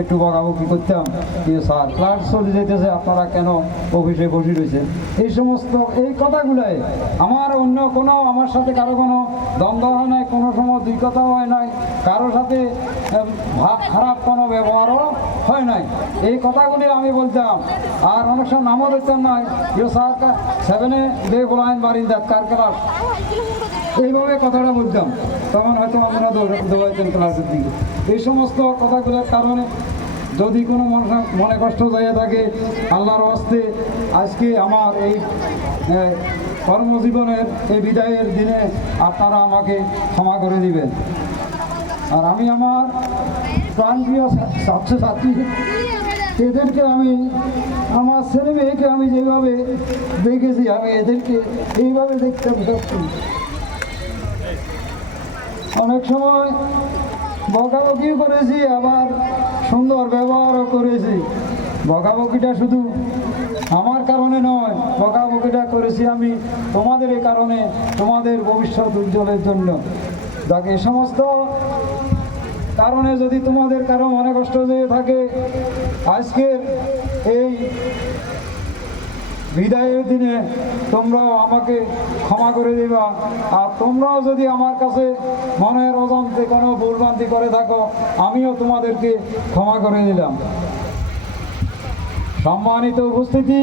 একটু বকাবকি করতাম, স্যার ক্লাস চলে যেতেছে, আপনারা কেন অফিসে বসে রয়েছেন, এই সমস্ত এই কথাগুলাই। আমার অন্য কোনো আমার সাথে কারো কোনো দ্বন্দ্ব হয় নাই, কোনো সময় দুই কথা হয় নাই, কারোর সাথে খারাপ কোনো ব্যবহারও হয় নাই, এই কথাগুলি আমি বলতাম। আর অনেক সময় নামও দেখতাম না, স্যার 7-এ দে বলাইন বারিন্দাত কার ক্লাস, এইভাবে কথাটা বলতাম। তখন হয়তো আমরা দৌড়াইতেন ক্লাসের দিকে। এই সমস্ত কথাগুলোর কারণে যদি কোনো মনে কষ্ট হয়ে থাকে, আল্লাহর হস্তে আজকে আমার এই কর্মজীবনের এই বিদায়ের দিনে আপনারা আমাকে ক্ষমা করে দিবেন। আর আমি আমার প্রাণপ্রিয় ছাত্রছাত্রী এদেরকে আমি আমার ছেলে মেয়েকে আমি যেভাবে দেখেছি, আমি এদেরকে এইভাবে দেখতে পাচ্ছি। অনেক সময় বকাবকিও করেছি, আবার সুন্দর ব্যবহারও করেছি। বকাবকিটা শুধু আমার কারণে নয়, বকাবকিটা করেছি আমি তোমাদের এই কারণে, তোমাদের ভবিষ্যৎ উজ্জ্বলের জন্য। যাকে এ সমস্ত কারণে যদি তোমাদের কারো মনে কষ্ট হয়ে থাকে, আজকের এই বিদায়ের দিনে তোমরাও আমাকে ক্ষমা করে দিবা। আর তোমরাও যদি আমার কাছে মনের অজান্তে কোনো ভুলভ্রান্তি করে থাকো, আমিও তোমাদেরকে ক্ষমা করে দিলাম। সম্মানিত উপস্থিতি,